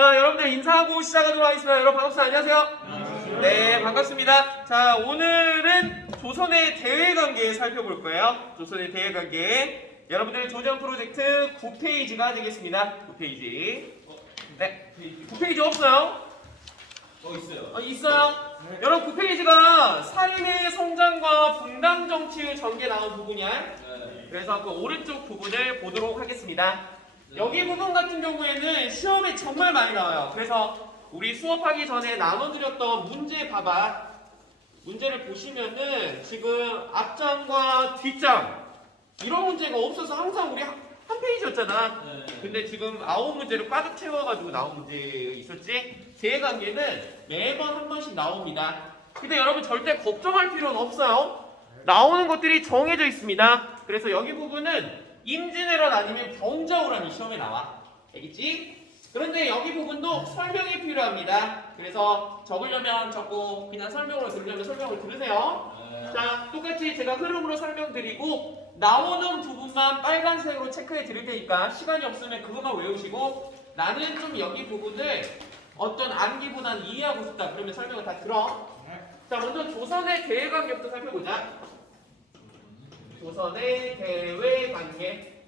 자, 여러분들 인사하고 시작하도록 하겠습니다. 여러분 반갑습니다. 안녕하세요. 네, 반갑습니다. 자, 오늘은 조선의 대외 관계 살펴볼 거예요. 조선의 대외 관계. 여러분들 조전 프로젝트 9페이지가 되겠습니다. 9페이지. 네, 9페이지 없어요? 어 있어요. 어, 있어요. 여러분 9페이지가 살인의 성장과 분당 정치의 전개 나온 부분이야. 네. 그래서 그 오른쪽 부분을 보도록 하겠습니다. 여기 부분 같은 경우에는 시험에 정말 많이 나와요. 그래서 우리 수업하기 전에 나눠드렸던 문제 봐봐. 문제를 보시면은 지금 앞장과 뒷장 이런 문제가 없어서 항상 우리 한, 한 페이지였잖아. 네. 근데 지금 아홉 문제를 꽉 채워가지고 나온 문제 있었지? 대관계는 매번 한 번씩 나옵니다. 근데 여러분 절대 걱정할 필요는 없어요. 나오는 것들이 정해져 있습니다. 그래서 여기 부분은 임진왜란 아니면 병자호란이 시험에 나와. 알겠지? 그런데 여기 부분도 설명이 필요합니다. 그래서 적으려면 적고 그냥 설명으로 들으려면 설명을 들으세요. 네. 자, 똑같이 제가 흐름으로 설명드리고 나오는 부분만 빨간색으로 체크해 드릴 테니까 시간이 없으면 그것만 외우시고 나는 좀 여기 부분을 어떤 암기보다는 이해하고 싶다. 그러면 설명을 다 들어. 자, 먼저 조선의 대외관계부터 살펴보자. 조선의 대외 관계.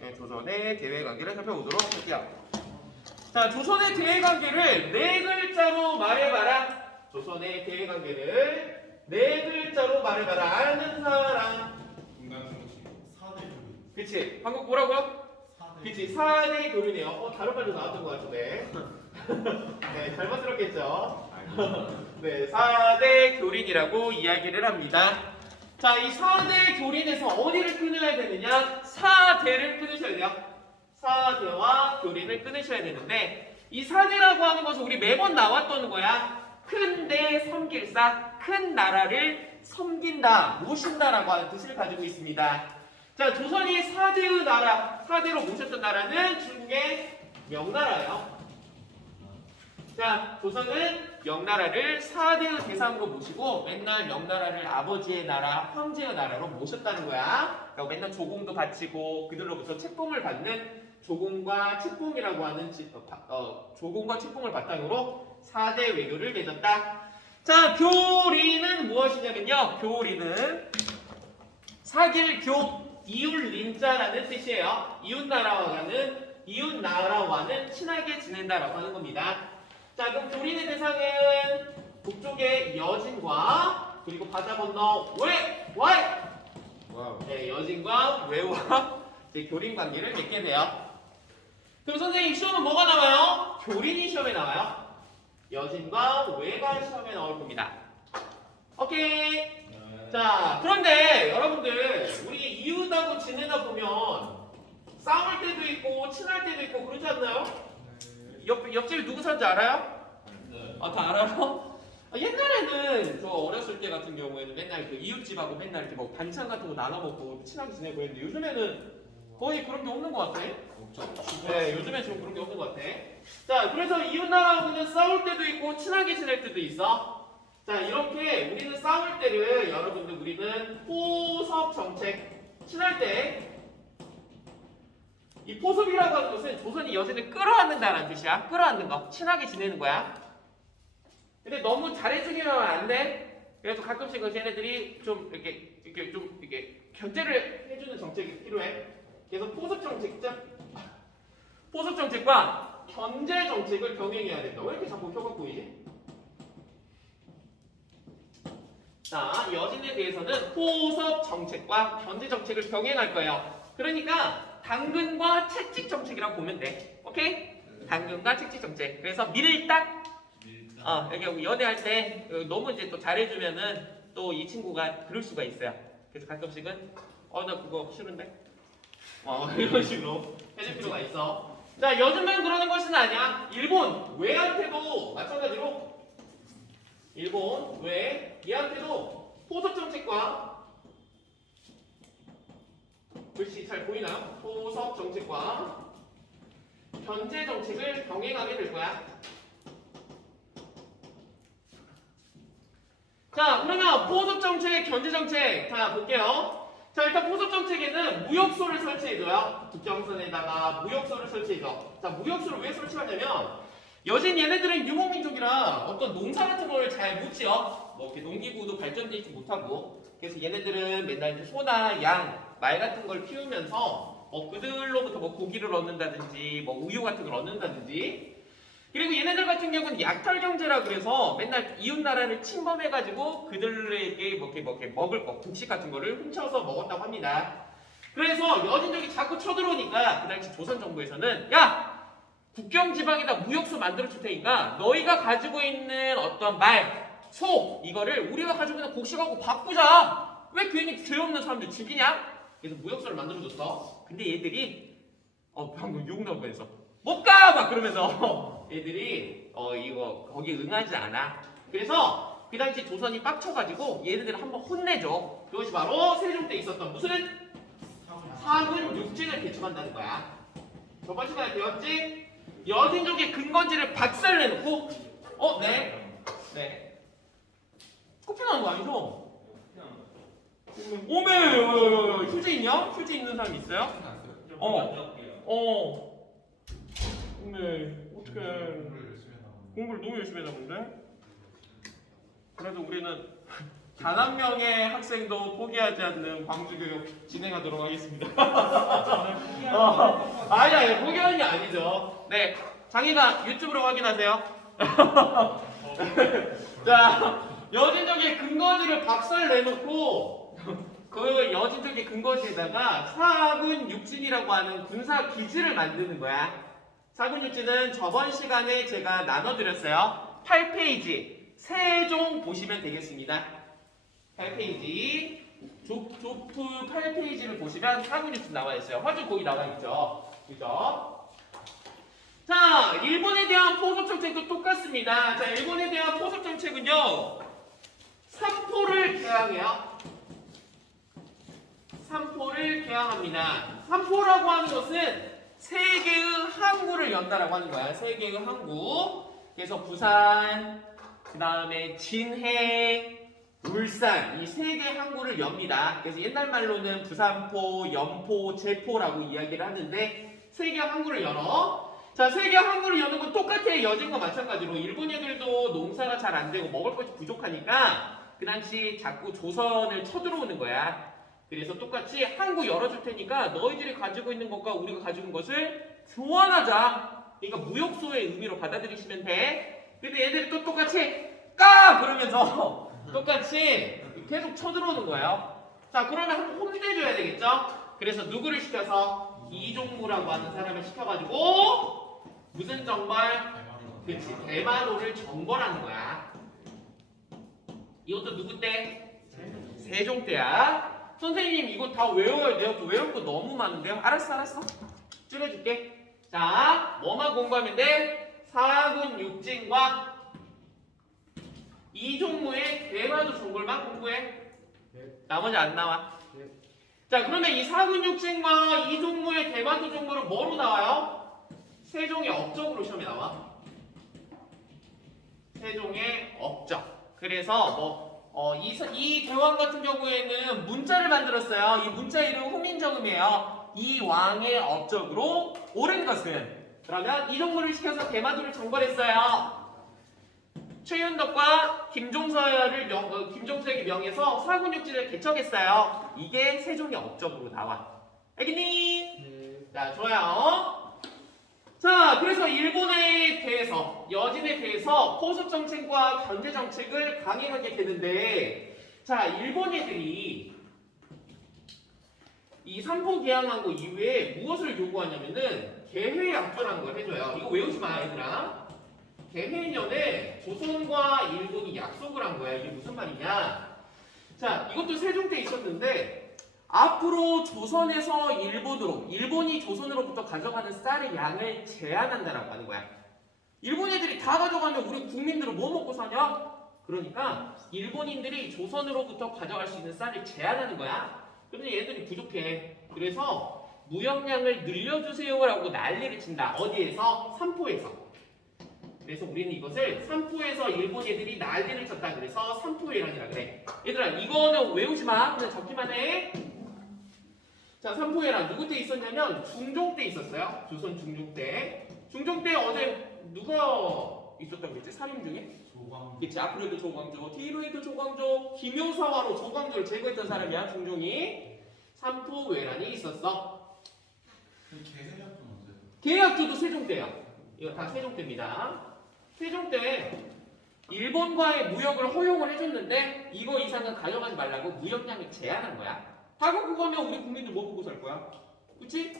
네, 조선의 대외 관계를 살펴보도록 할게요. 자, 조선의 대외 관계를 네 글자로 말해봐라. 조선의 대외 관계를 네 글자로 말해봐라. 아는 사람. 그치? 방금 뭐라고요? 그치? 4대 교류네요. 어, 다른 말도 나왔던 것 같은데. 네, 잘못 들었겠죠? 네, 4대 교린이라고 이야기를 합니다. 자, 이 4대 교린에서 어디를 끊어야 되느냐? 4대를 끊으셔야 돼요. 4대와 교린을 끊으셔야 되는데, 이 4대라고 하는 것은 우리 매번 나왔던 거야. 큰데 섬길사, 큰 나라를 섬긴다, 모신다라고 하는 뜻을 가지고 있습니다. 자, 조선이 4대의 나라, 4대로 모셨던 나라는 중국의 명나라예요. 자, 조선은 명나라를 4대의 대상으로 모시고 맨날 명나라를 아버지의 나라, 황제의 나라로 모셨다는 거야. 그러니까 맨날 조공도 바치고 그들로부터 책봉을 받는 조공과 책봉이라고 하는 지- 어, 바- 어, 조공과 책봉을 바탕으로 4대 외교를 맺었다. 자, 교리는 무엇이냐면요. 교리는 사길 교 이웃린자라는 뜻이에요. 이웃나라와는 이웃나라와는 친하게 지낸다라고 하는 겁니다. 자, 그럼 교린의 대상은 북쪽의 여진과 그리고 바다 건너 외 와이. 네, 여진과 외와 이제 교린 관계를 맺게 돼요. 그럼 선생님 시험은 뭐가 나와요? 교린이 시험에 나와요. 여진과 외가 시험에 나올 겁니다. 오케이. 네. 자, 그런데 여러분들 우리 이웃하고 지내다 보면 싸울 때도 있고 친할 때도 있고 그러지 않나요? 옆 옆집에 누구 사는지 알아요? 네. 아, 다 알아요? 아, 옛날에는 저 어렸을 때 같은 경우에는 맨날 그 이웃집하고 맨날 이렇게 뭐 반찬 같은 거 나눠 먹고 친하게 지내고 했는데 요즘에는 거의 그런 게 없는 것 같아. 네, 요즘에 좀 그런 게 없는 것 같아. 자, 그래서 이웃 나라하고는 싸울 때도 있고 친하게 지낼 때도 있어. 자, 이렇게 우리는 싸울 때를 여러분들 우리는 포섭 정책 친할 때 이 포섭이라고 하는 것은 조선이 여진을 끌어안는다는 뜻이야. 끌어안는 거. 친하게 지내는 거야. 근데 너무 잘해주기만 안 돼. 그래서 가끔씩은 쟤네들이 좀 이렇게 이렇게 좀 이렇게 견제를 해주는 정책이 필요해. 그래서 포섭 정책, 포섭 정책과 견제 정책을 병행해야 된다. 왜 이렇게 자꾸 표가 보이지? 자, 여진에 대해서는 포섭 정책과 견제 정책을 병행할 거예요. 그러니까 당근과 채찍 정책이라고 보면 돼. 오케이? 당근과 채찍 정책. 그래서 밀당. 어, 이게 연애할 때 어, 너무 이제 또 잘해주면은 또 이 친구가 그럴 수가 있어요. 그래서 가끔씩은 어 나 그거 싫은데. 어 이런 식으로 해줄 필요가 있어. 자, 요즘만 그러는 것은 아니야. 일본 외한테도 마찬가지로 일본 외 얘한테도 포섭 정책과 글씨 잘 보이나요? 포섭 정책과 견제 정책을 병행하게 될 거야. 자, 그러면 포섭 정책, 견제 정책 다 볼게요. 자 일단 포섭 정책에는 무역소를 설치해줘요. 국경선에다가 무역소를 설치해줘. 자 무역소를 왜 설치하냐면 여진 얘네들은 유목민족이라 어떤 농사 같은 걸 잘 못 지어. 뭐 이렇게 농기구도 발전돼 있지 못하고 그래서 얘네들은 맨날 이제 소나 양, 말 같은 걸 키우면서 뭐 그들로부터 뭐 고기를 얻는다든지 뭐 우유 같은 걸 얻는다든지 그리고 얘네들 같은 경우는 약탈 경제라 그래서 맨날 이웃 나라를 침범해가지고 그들에게 뭐 이렇게 뭐 이렇게 먹을 거, 곡식 같은 거를 훔쳐서 먹었다고 합니다. 그래서 여진족이 자꾸 쳐들어오니까 그 당시 조선 정부에서는 야 국경 지방에다 무역소 만들어 줄 테니까 너희가 가지고 있는 어떤 말, 소 이거를 우리가 가지고 있는 곡식하고 바꾸자. 왜 괜히 죄 없는 사람들 죽이냐? 그래서 무역소를 만들어 줬어. 근데 얘들이 어 방금 욕 나올 뻔했어. 못 가! 막 그러면서 얘들이 어 이거 거기 응하지 않아. 그래서 그 당시 조선이 빡쳐가지고 얘네들을 한번 혼내줘. 그것이 바로 세종 때 있었던 무슨 사군 육진을 개척한다는 거야. 저번 시간에 배웠지? 여진족의 근거지를 박살내놓고 어? 네? 네. 커피 나는 거 아니죠? 오메 어, 휴지 있냐? 휴지 있는 사람 있어요? 어. 어. 오메 어떡해 공부를 너무 열심히 했나 본데? 그래도 우리는 단 한 명의 학생도 포기하지 않는 광주교육 진행하도록 하겠습니다. 어, 아니, 아니, 포기하는 게 아니죠. 네, 장이가 유튜브로 확인하세요. 자, 여진족의 근거지를 박살 내놓고 그 여진족의 근거지에다가 사군 육진이라고 하는 군사 기지를 만드는 거야. 사군 육진은 저번 시간에 제가 나눠드렸어요. 8페이지 세종 보시면 되겠습니다. 8페이지 조, 조프 8페이지를 보시면 육진 나와 있어요. 화주 거기 나와 있죠. 그죠? 자, 일본에 대한 포섭 정책도 똑같습니다. 자, 일본에 대한 포섭 정책은요. 삼포를 개항해요. 삼포를 개항합니다. 삼포라고 하는 것은 세 개의 항구를 연다라고 하는 거야. 세 개의 항구. 그래서 부산, 그 다음에 진해, 울산 이 세 개 항구를 엽니다. 그래서 옛날 말로는 부산포, 연포, 제포라고 이야기를 하는데 세 개 항구를 열어. 자, 세계 항구를 여는 건 똑같아. 여진과 마찬가지로 일본 애들도 농사가 잘 안 되고 먹을 것이 부족하니까 그 당시 자꾸 조선을 쳐들어오는 거야. 그래서 똑같이 항구 열어줄 테니까 너희들이 가지고 있는 것과 우리가 가지고 있는 것을 교환하자. 그러니까 무역소의 의미로 받아들이시면 돼. 근데 얘들이 또 똑같이 까! 그러면서 똑같이 계속 쳐들어오는 거예요. 자, 그러면 한번 혼내줘야 되겠죠? 그래서 누구를 시켜서 이종무라고 하는 사람을 시켜가지고 무슨 정벌? 그치 대마도를 정벌하는 거야. 이것도 누구 때? 세종 때야. 선생님 이거 다 외워야 돼요. 또 외울 거 너무 많은데요. 알았어, 알았어. 줄여줄게. 자, 뭐만 공부하면 돼? 사군 육진과 이종무의 대마도 정벌만 공부해. 나머지 안 나와. 자, 그러면 이 사군 육진과 이종무의 대마도 정벌은 뭐로 나와요? 세종의 업적으로 시험에 나와. 세종의 업적. 그래서 뭐, 어, 이, 사- 이 대왕 같은 경우에는 문자를 만들었어요. 이 문자 이름 후민정음이에요. 이 왕의 업적으로 옳은 것은 그러면 이종무를 시켜서 대마도를 정벌했어요. 최윤덕과 김종서를 명, 어, 김종서에게 명해서 사군육지를 개척했어요. 이게 세종의 업적으로 나와. 알겠니? 자, 좋아요. 자, 그래서 일본에 대해서, 여진에 대해서 포섭 정책과 견제 정책을 강행하게 되는데, 자, 일본 애들이 이 삼포 계양하고 이후에 무엇을 요구하냐면은 개회 약조라는 걸 해줘요. 이거 외우지 마, 얘들아. 개회년에 조선과 일본이 약속을 한 거야. 이게 무슨 말이냐? 자, 이것도 세종 때 있었는데 앞으로 조선에서 일본으로, 일본이 조선으로부터 가져가는 쌀의 양을 제한한다라고 하는 거야. 일본 애들이 다 가져가면 우리 국민들은 뭐 먹고 사냐? 그러니까 일본인들이 조선으로부터 가져갈 수 있는 쌀을 제한하는 거야. 근데 얘들이 부족해. 그래서 무역량을 늘려주세요라고 난리를 친다. 어디에서? 삼포에서. 그래서 우리는 이것을 삼포에서 일본 애들이 난리를 쳤다 그래서 삼포회란이라 그래. 얘들아 이거는 외우지 마. 그냥 적기만 해. 자, 삼포해란 누구 때 있었냐면 중종 때 있었어요. 조선 중종 때. 중종 때 어제 누가 있었던 거지? 살인 중에? 조광. 그치 앞으로 해도 조광조, 뒤로 해도 조광조, 김효사화로 조광조를 제거했던 사람이야 중종이. 삼포외란이 있었어. 계약주도 세종 때야. 이거 다 세종 때입니다. 세종 때 일본과의 무역을 허용을 해줬는데 이거 이상은 가져가지 말라고 무역량을 제한한 거야. 하고 그거면 우리 국민들 뭐 보고 살 거야? 그치?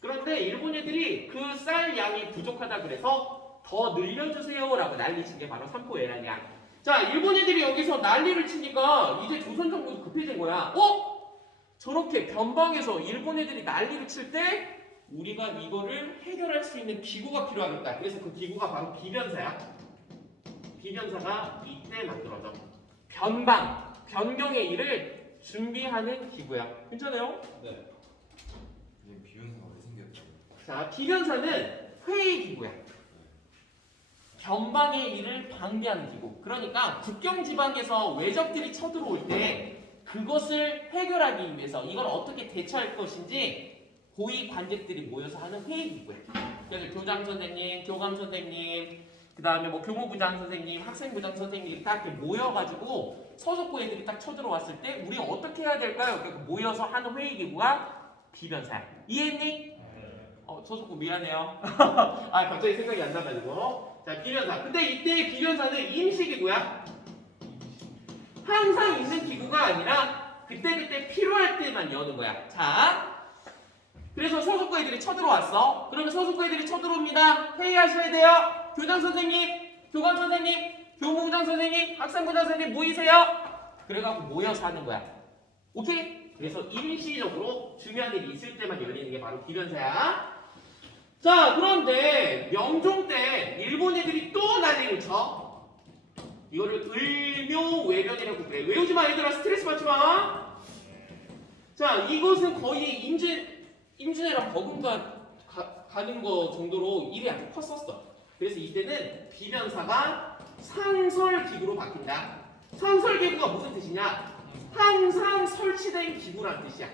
그런데 일본 애들이 그 쌀 양이 부족하다 그래서 더 늘려주세요 라고 난리친 게 바로 삼포에란이야. 자, 일본 애들이 여기서 난리를 치니까 이제 조선 정부도 급해진 거야. 어? 저렇게 변방에서 일본 애들이 난리를 칠 때 우리가 이거를 해결할 수 있는 기구가 필요하겠다. 그래서 그 기구가 바로 비변사야. 비변사가 이때 만들어져. 변방, 변경의 일을 준비하는 기구야. 괜찮아요? 네. 이게 비운사가 왜 생겼죠? 자, 비변사는 회의 기구야. 변방의 일을 방대하는 기구. 그러니까 국경 지방에서 외적들이 쳐들어올 때 그것을 해결하기 위해서 이걸 어떻게 대처할 것인지 고위 관직들이 모여서 하는 회의 기구야. 그래서 교장 선생님, 교감 선생님, 그 다음에 뭐 교무부장 선생님, 학생부장 선생님이 딱 이렇게 모여가지고 서석고 애들이 딱 쳐들어왔을 때 우리 어떻게 해야 될까요? 이렇게 모여서 하는 회의 기구가 비변사야. 이해했니? 어, 서석고 미안해요. 아, 갑자기 생각이 안 나가지고. 자, 비변사. 근데 이때 비변사는 임시기구야. 항상 있는 기구가 아니라 그때그때 필요할 때만 여는 거야. 자, 그래서 서석고 애들이 쳐들어왔어. 그러면 서석고 애들이 쳐들어옵니다. 회의하셔야 돼요. 교장 선생님, 교감 선생님, 교무부장 선생님, 학생부장 선생님 모이세요. 그래갖고 모여서 하는 거야. 오케이? 그래서 일시적으로 중요한 일이 있을 때만 열리는 게 바로 비변사야. 자, 그런데 명종 때 일본 애들이 또 난리를 쳐. 이거를 을묘외변이라고 그래. 외우지 마, 얘들아. 스트레스 받지 마. 자, 이것은 거의 임진, 임진왜란 버금가 가, 가는 거 정도로 일이 아주 컸었어. 그래서 이때는 비변사가 상설기구로 바뀐다. 상설기구가 무슨 뜻이냐? 항상 설치된 기구란 뜻이야.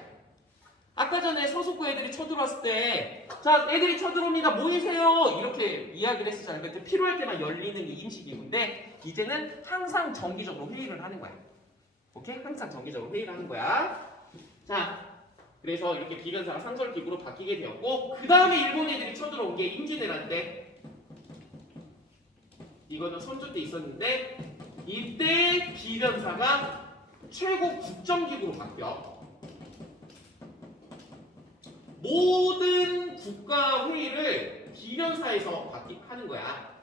아까 전에 서석구 애들이 쳐들어왔을 때, 자, 애들이 쳐들어옵니다. 모이세요. 이렇게 이야기를 했었잖아요. 그때 필요할 때만 열리는 이 임시기구인데, 이제는 항상 정기적으로 회의를 하는 거야. 오케이? 항상 정기적으로 회의를 하는 거야. 자, 그래서 이렇게 비변사가 상설기구로 바뀌게 되었고, 그 다음에 일본 애들이 쳐들어온 게 임진왜란때, 이거는 선조 때 있었는데, 이때 비변사가 최고 국정기구로 바뀌어. 모든 국가 회의를 비변사에서 받기 하는 거야.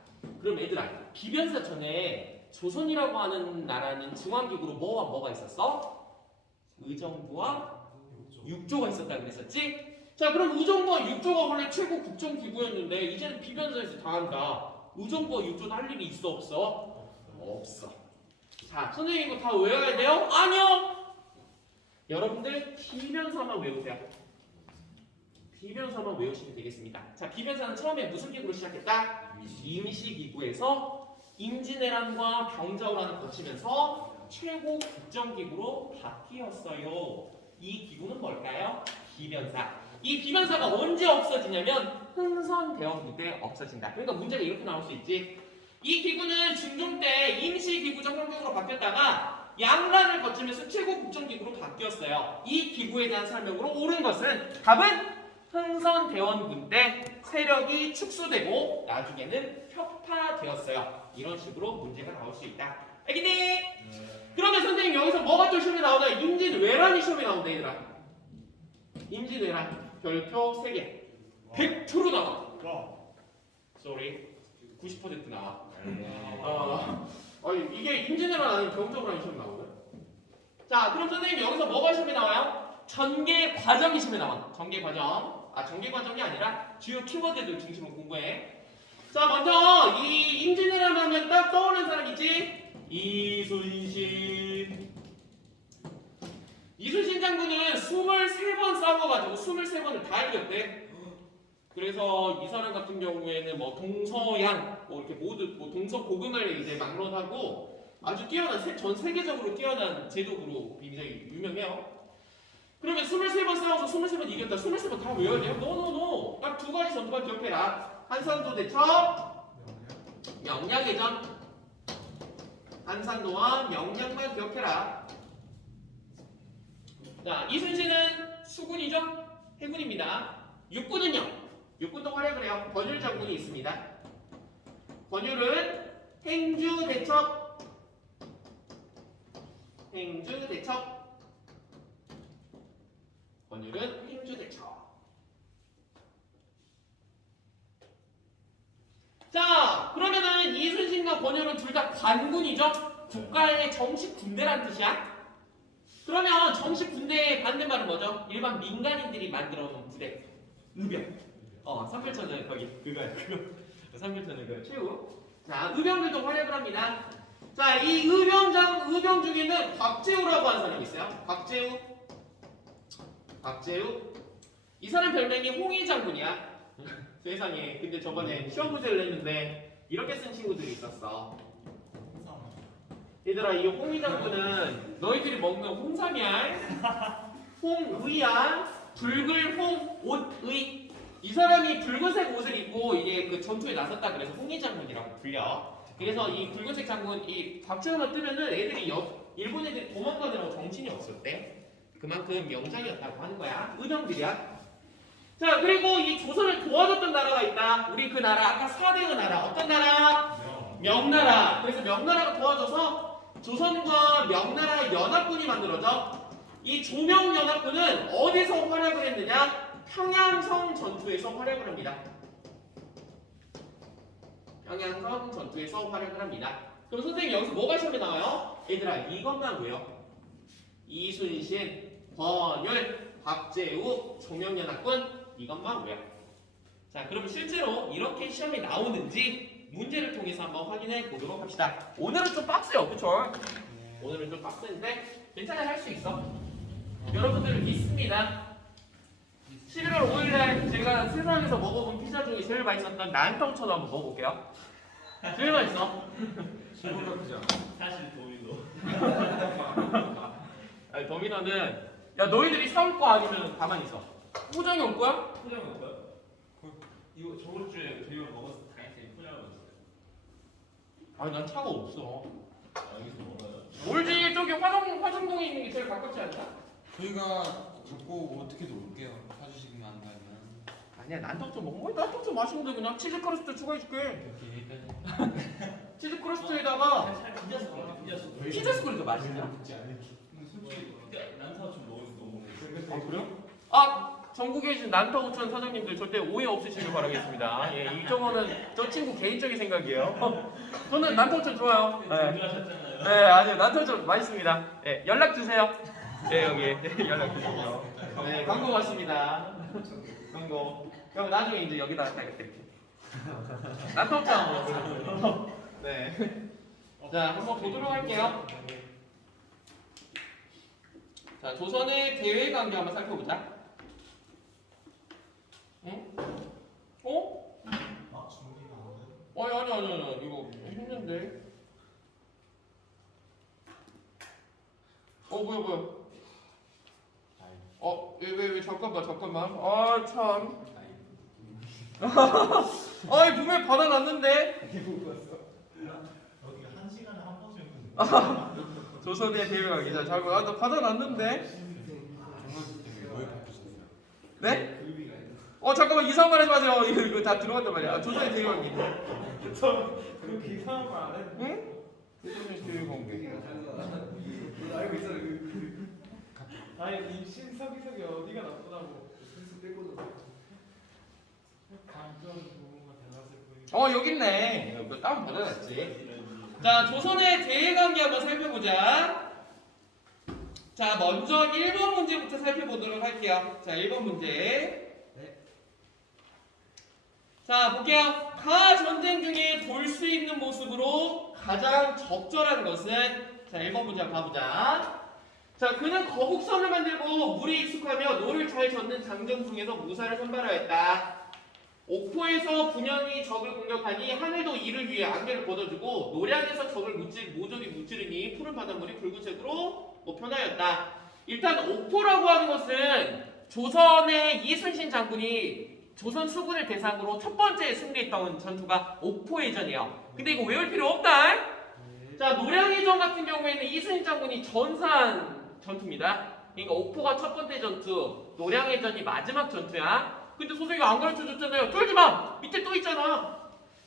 그럼 얘들아, 비변사 전에 조선이라고 하는 나라는 중앙기구로 뭐와 뭐가 있었어? 의정부와 육조가 있었다 그랬었지? 자, 그럼 의정부와 육조가 원래 최고 국정 기구였는데 이제는 비변사에서 다 한다. 의정부와 육조는 할 일이 있어 없어? 없어. 자, 선생님 이거 다 외워야 돼요? 아니요. 여러분들 비변사만 외우세요. 비변사만 외우시면 되겠습니다. 자, 비변사는 처음에 무슨 기구로 시작했다? 임시기구에서 임진왜란과 병자호란을 거치면서 최고 국정기구로 바뀌었어요. 이 기구는 뭘까요? 비변사. 이 비변사가 언제 없어지냐면 흥선 대원부 때 없어진다. 그러니까 문제가 이렇게 나올 수 있지. 이 기구는 중종 때 임시기구적 형식으로 바뀌었다가 양란을 거치면서 최고 국정기구로 바뀌었어요. 이 기구에 대한 설명으로 옳은 것은 답은 흥선 대원군 때 세력이 축소되고 나중에는 혁파되었어요. 이런 식으로 문제가 나올 수 있다. 알겠니? 그러면 선생님 여기서 뭐가 또 시험에 나오나? 임진왜란이 시험에 나온다 얘들아. 임진왜란 별표 3개 100% 나와. sorry 90% 나와. 어, 아니 이게 임진왜란 아니면 병정왜란 시험 나오거든. 자, 그럼 선생님 여기서 뭐가 시험에 나와요? 전개 과정이 시험에 나와. 전개 과정. 아, 전개 과정이 아니라 주요 키워드들 중심으로 공부해. 자, 먼저 이 임진왜란 하면 딱 떠오르는 사람 있지? 이순신. 이순신 장군은 23번 싸워가지고 23번을 다 이겼대. 그래서 이 사람 같은 경우에는 뭐 동서양 뭐 이렇게 모두 뭐 동서 고금을 이제 막론하고 아주 뛰어난 세- 전 세계적으로 뛰어난 제독으로 굉장히 유명해요. 그러면 23번 싸워서 23번 이겼다. 23번 다 돼요? 노노노. 딱 두 가지 전투만 기억해라. 한산도 대첩, 명량해전. 한산도와 명량만 기억해라. 자, 이순신은 수군이죠? 해군입니다. 육군은요? 육군도 활약을 해요. 권율 장군이 있습니다. 권율은 행주 대첩, 행주 대첩. 권율은 행주 대첩. 자, 그러면은 이순신과 권율은 둘다 관군이죠? 국가의 정식 군대란 뜻이야. 그러면 정식 군대의 반대말은 뭐죠? 일반 민간인들이 만들어 놓은 부대. 의병. 어, 삼별천은 거기 그거 그거. 삼별천은 그 최후. 자, 의병들도 활약을 합니다. 자, 이 의병장 의병 중에는 곽재우라고 하는 사람이 있어요. 곽재우. 곽재우. 이 사람 별명이 홍희 장군이야. 세상에. 근데 저번에 시험 문제를 냈는데 이렇게 쓴 친구들이 있었어. 얘들아 이 홍희 장군은 너희들이 먹는 홍삼이야? 홍의야? 붉은 홍 옷의. 이 사람이 붉은색 옷을 입고 이게 그 전투에 나섰다 그래서 홍희 장군이라고 불려. 그래서 이 붉은색 장군 이 박주영만 뜨면은 애들이 여, 일본 애들이 도망가느라고 정신이 없었대 그만큼 명장이었다고 하는 거야. 의병들이야 자 그리고 이 조선을 도와줬던 나라가 있다 우리 그 나라 아까 사대의 나라 어떤 나라 명나라. 그래서 명나라가 도와줘서 조선과 명나라 연합군이 만들어져. 이 조명 연합군은 어디서 활약을 했느냐? 평양성 전투에서 활약을 합니다. 평양성 전투에서 활약을 합니다. 그럼 선생님 여기서 뭐가 시험에 나와요? 얘들아 이것만 외워. 이순신, 권율, 박재우, 조명연합군 이것만 외워. 자, 그럼 실제로 이렇게 시험에 나오는지 문제를 통해서 한번 확인해 보도록 합시다. 오늘은 좀 빡세요, 그쵸? 오늘은 좀 빡센데 괜찮아 할 수 있어. 여러분들을 믿습니다. 11월 5일날 제가 세상에서 먹어본 피자 중에 제일 맛있었던 난텅천 한번 먹어볼게요. 제일 맛있어. 크지 않아? 사실 도미노 아니, 도미노는 야 너희들이 사올 거 아니면 가만히 있어. 포장이 올 거야? 포장 먹어요? 이거 저번 주에 저희가 먹었을 때 당연히 포장을 먹었어요 아니 난 차가 없어. 아, 여기서 먹어요? 올지 저기 화성 화성동에 있는 게 제일 가깝지 않나? 저희가 갖고 어떻게든 올게요. 사주시기만 한다면. 아니야 난텅천 먹어. 어, 난텅천 맛있는데 그냥 치즈 크러스트 추가해줄게. 이렇게 치즈 크러스트에다가 살 먹어 빚어서 피자 스쿨도 맛있냐? 솔직히 난사 좀 먹어서 너무 아 그래요? 아 전국에 계신 난타오천 사장님들 절대 오해 없으시길 바라겠습니다. 예, 이 정도는 저 친구 개인적인 생각이에요. 저는 난타오천 좋아요. 네, 준비하셨잖아요 네 아니요 난타오천 맛있습니다. 예, 연락 주세요. 네 여기 네, 연락 주세요. 네 광고 왔습니다. 광고. 그럼 나중에 이제 여기다 가야겠다 이렇게. 난타오천. 네. 자 한번 보도록 할게요. 자, 조선의 대외 관계 한번 살펴보자. 응? 어? 아 준비가 안 돼? 아니 아니 아니 아니 이거 힘든데. 어 뭐야 뭐야? 어왜왜왜 잠깐만 잠깐만. 아 참. 아이 분명히 받아놨는데. 어떻게 한 시간에 한 번씩 조선의 대외 관계 자 잠깐 아나 받아놨는데. 바꾸셨어요? 네? 어 잠깐만 이상한 말 하지 마세요. 이거, 이거 다 들어간단 말이야. 아, 조선의 대외 관계. 그렇게 이상한 말안 해? 응? 조선의 대외 관계. 알고 있어 아니 이 신석이석이 어디가 나쁘다고 감정 좋은 거 달랐을 뿐이지 어 여기 있네. 이거 다운 받아놨지. 자 조선의 대외관계 한번 살펴보자. 자 먼저 1번 문제부터 살펴보도록 할게요. 자 1번 문제. 자 볼게요. 가 전쟁 중에 볼 수 있는 모습으로 가장 적절한 것은 자 1번 문제 한번 가보자. 자 그는 거북선을 만들고 물에 익숙하며 노를 잘 젓는 장정 중에서 무사를 선발하였다. 옥포에서 분연히 적을 공격하니 하늘도 이를 위해 안개를 걷어주고 노량에서 적을 무찌, 모조리 무찌르니 푸른 바닷물이 붉은 색으로 뭐 변하였다. 일단 옥포라고 하는 것은 조선의 이순신 장군이 조선 수군을 대상으로 첫 번째 승리했던 전투가 옥포해전이에요. 근데 이거 외울 필요 없다. 자 노량해전 같은 경우에는 이순신 장군이 전사한 전투입니다. 그러니까 옥포가 첫 번째 전투, 노량해전이 마지막 전투야. 근데 선생님 안 가르쳐 줬잖아요. 쫄지 마. 밑에 또 있잖아.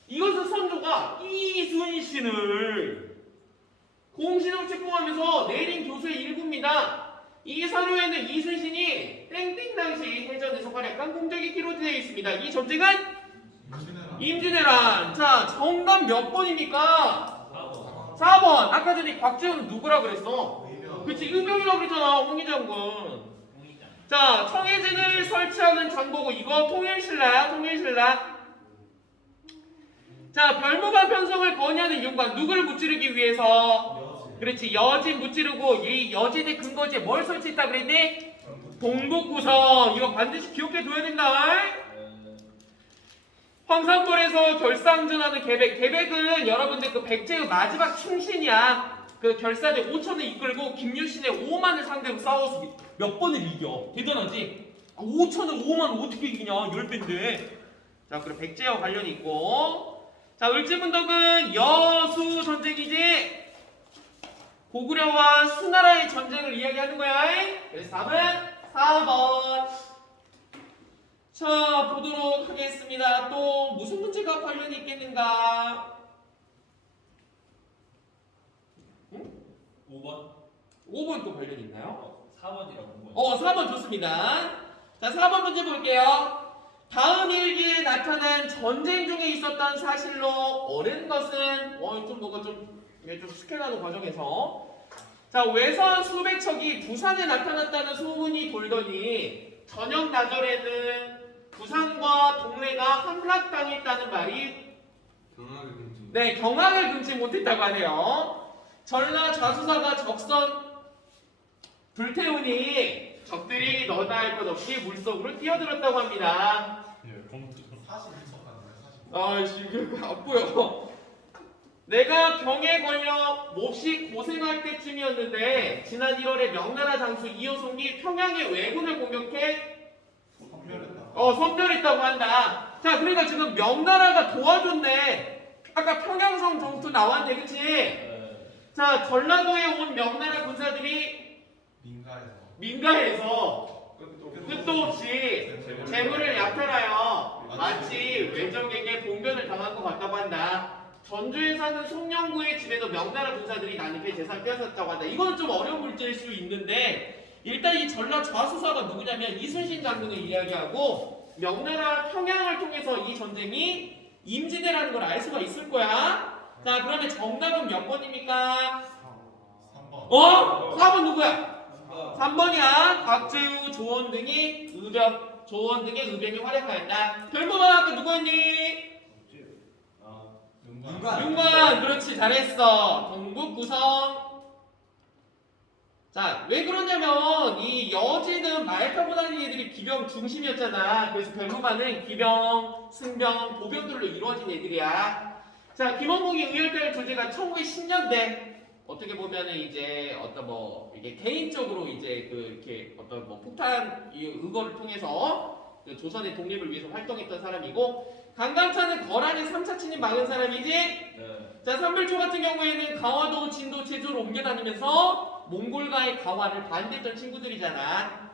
이것은 선조가 이순신을 공신으로 책봉하면서 내린 교수의 일부입니다. 이 사료에는 이순신이 땡땡 당시 해전에서 활약한 공적이 기록되어 있습니다. 이 전쟁은 임진왜란. 임진왜란. 자, 정답 몇 번입니까? 4번 4번. 아까 전에 곽재훈 누구라 그랬어? 의병. 그치, 의병이라고 그랬잖아, 홍희 장군. 공이장 자, 청해진을 설치하는 장보고 이거 통일신라야, 통일신라. 자, 별무관 편성을 건의하는 이유가 누굴 무찌르기 위해서? 그렇지, 여진 무찌르고 이 여진의 근거지에 뭘 설치했다 그랬니? 동북구성. 이거 반드시 기억해 둬야 된다. 황산벌에서 결상전하는 계백. 계백은 여러분들 그 백제의 마지막 충신이야. 그 결산에 5천을 이끌고 김유신의 5만을 상대로 싸워서 몇 번을 이겨. 대단하지? 5천을 5만 어떻게 이기냐? 10배인데. 자, 그리고 백제와 관련이 있고. 자, 을지문덕은 여수 전쟁이지? 고구려와 수나라의 전쟁을 이야기하는 거야. 그래서 답은 4번. 자, 보도록 하겠습니다. 또 무슨 문제가 관련이 있겠는가? 5번 5번 또 관련이 있나요? 4번이라고 5번 어, 4번 좋습니다. 자, 4번 문제 볼게요. 다음 일기에 나타난 전쟁 중에 있었던 사실로 옳은 것은 어, 좀 뭐가 좀 이게 좀 스캔하는 과정에서 자, 외선 수백 척이 부산에 나타났다는 소문이 돌더니 저녁 나절에는 부산과 동래가 함락당했다는 말이 경악을 금지. 네, 경악을 금치 못했다고 하네요. 전라 좌수사가 적선 불태우니 적들이 너다 할것 없이 물속으로 뛰어들었다고 합니다. 사실 미쳤다는데 사실. 아이씨, 그안 보여. 내가 병에 걸려 몹시 고생할 때쯤이었는데 지난 1월에 명나라 장수 이호송이 평양의 왜군을 공격해 선별했다. 어 선별했다고 한다. 자, 그러니까 지금 명나라가 도와줬네. 아까 평양성 전투 나왔네, 그치? 네. 자, 전라도에 온 명나라 군사들이 민가에서. 민가에서 끝도 없이 재물을 약탈하여 마치 외적에게 봉변을 당한 것 같다고 한다. 전주에 사는 송영구의 집에도 명나라 군사들이 난입해 재산 빼앗았다고 한다. 이거는 좀 어려운 문제일 수 있는데 일단 이 전라 좌수사가 누구냐면 이순신 장군을 이야기하고 명나라 평양을 통해서 이 전쟁이 임진왜라는 걸 알 수가 있을 거야. 자, 그러면 정답은 몇 번입니까? 3번. 어? 4번 누구야? 3번이야. 곽재우, 조원 등이 의병, 조원 등의 의병이 활약하였다. 별모가 아까 누구였니? 아, 윤관. 윤관. 윤관, 그렇지, 잘했어. 동북 구성. 자, 왜 그러냐면 이 여진은 말 타고 다니는 애들이 기병 중심이었잖아. 그래서 별모가는 기병, 승병, 보병들로 이루어진 애들이야. 자, 김원국이 의열될 조제가 1910년대 어떻게 보면은 이제 어떤 뭐 이게 개인적으로 이제 그 이렇게 어떤 뭐 폭탄 이 의거를 통해서 그 조선의 독립을 위해서 활동했던 사람이고 강감찬은 거란의 3차 침입 막은 사람이지. 네. 자, 삼별초 같은 경우에는 강화도, 진도, 제주로 옮겨 다니면서 몽골과의 강화를 반대했던 친구들이잖아.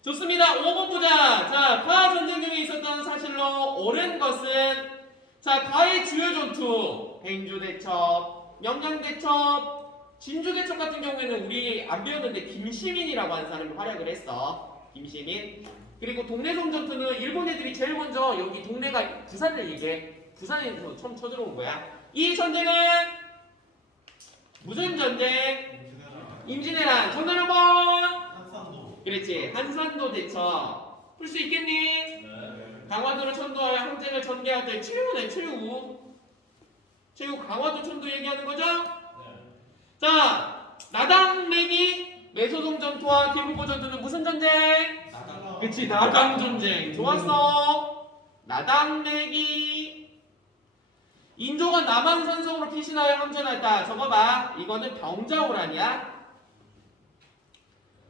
좋습니다. 5번 보자. 자, 가 전쟁 중에 있었던 사실로 옳은 것은 자, 가의 주요 전투 행주대첩, 영양대첩, 진주대첩 같은 경우에는 우리 안 배웠는데 김시민이라고 하는 사람이 활약을 했어. 김시민. 그리고 동래성 전투는 일본 애들이 제일 먼저 여기 동래가 부산을 얘기해. 부산에서 처음 쳐들어온 거야. 이 전쟁은 무슨 전쟁? 임진왜란. 임진왜란. 정답 몇 번. 한산도. 그렇지. 한산도 대첩. 풀수 있겠니? 네. 강화도를 천도하여 항쟁을 전개할 때 최후네 최후. 최후 강화도 천도 얘기하는 거죠? 네. 자, 나당매기 매소동 전투와 기불고 전투는 무슨 전쟁? 그치 나당 전쟁. 좋았어. 나당매기 인조가 남한산성으로 피신하여 항전했다. 저거 봐. 이거는 병자호란이야.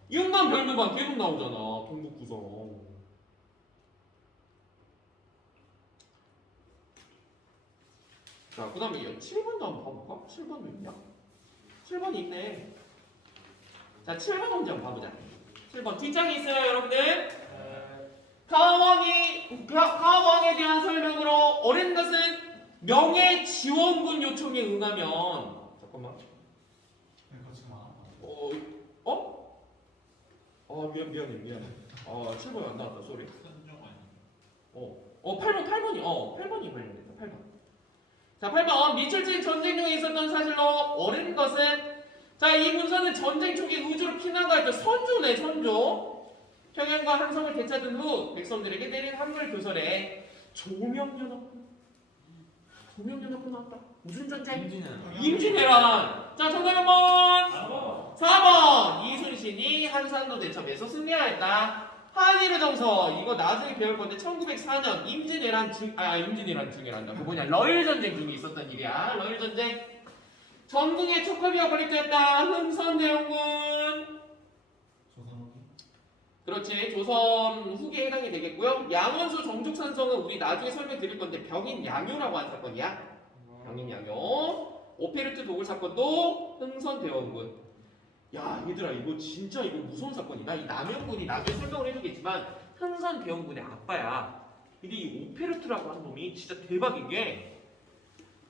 이응만 별무만 계속 나오잖아. 동북 구성. 자, 그 다음에 7번도 한번 봐볼까? 7번도 있냐? 7번이 있네. 자, 7번 문제 한번 봐보자. 7번 뒷장이 있어요, 여러분들. 가왕이 가- 가왕에 대한 설명으로 어린 것은 명예 지원군 요청에 응하면 잠깐만. 이거 지금 안 어, 어? 아 미안 미안해 미안해. 아 7번 안 나왔다 소리. 어, 어 8번 8번이 어 8번이 관련됐다 8번. 자 8번 미철진 전쟁 중에 있었던 사실로 어린 것은 자 이 문서는 전쟁 초기 우주로 피난가했던 선조네 선조. 평양과 한성을 되찾은 후 백성들에게 내린 한글 교설에 조명연합군 조명연합군 나왔다. 무슨 전쟁? 임진왜란. 자 정답 몇 번? 4번. 4번 이순신이 한산도 대첩에서 승리하였다. 한일의 정서 이거 나중에 배울 건데 1904년 임진왜란 증아 임진왜란 증이란다. 그 뭐냐 러일 전쟁 중에 있었던 일이야. 러일 전쟁. 전국에 촉합이가 건립되었다. 흥선대원군. 그렇지 조선 후기에 해당이 되겠고요. 양원수 정죽산성은 우리 나중에 설명드릴 건데 병인 양요라고 한 사건이야. 병인 양요. 오페르트 도굴 사건도 흥선 대원군. 야 얘들아 이거 진짜 이거 무서운 사건이다. 이 남영군이 나중에 설명을 해주겠지만 흥선 대원군의 아빠야. 근데 이 오페르트라고 하는 놈이 진짜 대박인 게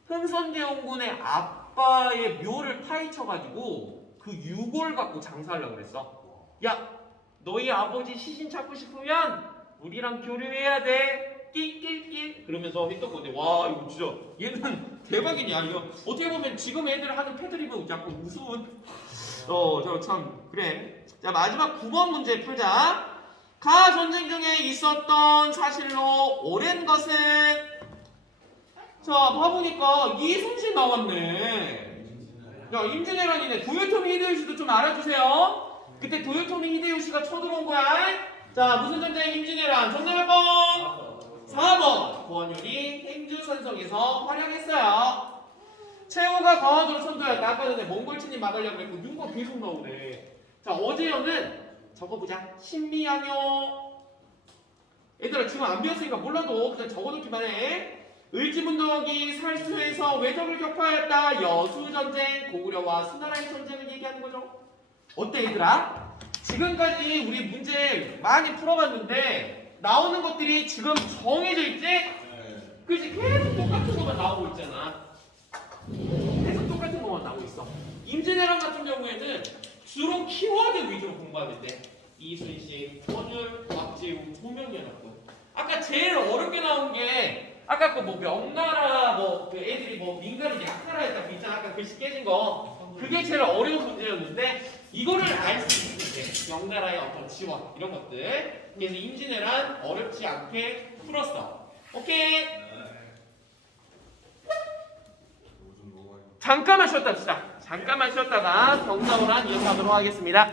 흥선 대원군의 아빠의 묘를 파헤쳐가지고 그 유골 갖고 장사하려고 그랬어. 야 너희 아버지 시신 찾고 싶으면 우리랑 교류해야 돼. 낄낄낄 그러면서 했던 건데 와 이거 진짜 얘는 대박이냐 이거. 어떻게 보면 지금 애들 하는 패드립은 약간 우스운 어저참 그래. 자 마지막 9번 문제 풀자. 가 전쟁 중에 있었던 사실로 오랜 것은 자 봐보니까 이순신 나왔네. 야 임진왜란이네. 도요토미 히데요시도 좀 알아주세요 그때 도요토미 히데요시가 쳐들어온 거야 자 무슨 전쟁 임진왜란 정답 몇 번? 4번 권율이 행주산성에서 활약했어요. 최후가 강화도를 선도했다. 아까 전에 몽골친이 막으려고 했고 윤거 계속 나오네. 자 어제여는 적어보자. 신미양요. 얘들아 지금 안 배웠으니까 몰라도 그냥 적어놓기만 해. 을지문덕이 살수에서 외적을 격파했다. 여수전쟁, 고구려와 수나라의 전쟁을 얘기하는 거죠. 어때 얘들아? 지금까지 우리 문제 많이 풀어봤는데 나오는 것들이 지금 정해져 있지? 그지 계속 똑같은 것만 나오고 있잖아. 계속 똑같은 것만 나오고 있어. 임진왜란 같은 경우에는 주로 키워드 위주로 공부하는데 이순신, 권율, 박지우, 조명연합군. 아까 제일 어렵게 나온 게 아까 그 뭐 명나라 뭐 그 애들이 뭐 민간이 약나라 했다 그 있잖아 아까 글씨 깨진 거 그게 제일 어려운 문제였는데 이거를 알 수 있을 때 명나라의 어떤 지원 이런 것들. 그래서 임진왜란 어렵지 않게 풀었어. 오케이? 잠깐만 쉬었다 진짜 잠깐만 쉬었다가 경사호란 이어가도록 하겠습니다